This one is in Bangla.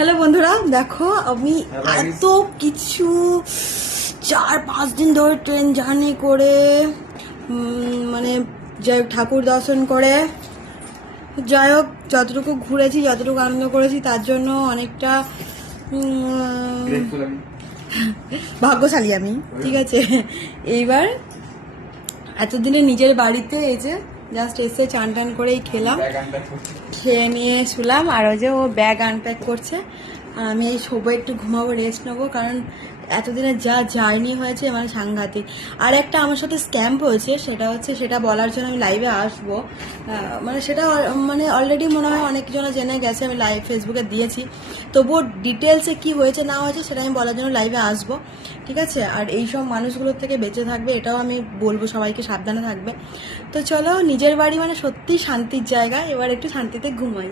হ্যালো বন্ধুরা, দেখো আমি এত কিছু 4-5 দিন ধরে ট্রেন জার্নি করে মানে যাই ঠাকুর দর্শন করে যাই হোক যতটুকু ঘুরেছি যতটুকু আনন্দ করেছি তার জন্য অনেকটা ভাগ্যশালী আমি। ঠিক আছে, এইবার এতদিনে নিজের বাড়িতে এই যে জাস্ট এসে চান টান করেই খেয়ে নিয়ে শুলাম। আর ওই যে ও ব্যাগ আনপ্যাক করছে আর আমি এই শোবো, একটু ঘুমাবো, রেস্ট নেবো, কারণ এতদিনে যা জার্নি হয়েছে মানে সাংঘাতিক। আর একটা আমার সাথে স্ক্যাম হয়েছে, সেটা বলার জন্য আমি লাইভে আসবো। মানে সেটা মানে অলরেডি মনে হয় অনেকজনে জেনে গেছে, আমি লাইভ ফেসবুকে দিয়েছি, তবুও ডিটেলসে কি হয়েছে না হয়েছে সেটা আমি বলার জন্য লাইভে আসবো। ঠিক আছে, আর এইসব মানুষগুলোর থেকে বেঁচে থাকবে এটাও আমি বলবো, সবাইকে সাবধানে থাকবে। তো চলো, নিজের বাড়ি মানে সত্যি শান্তির জায়গা, এবার একটু শান্তিতে ঘুমাই।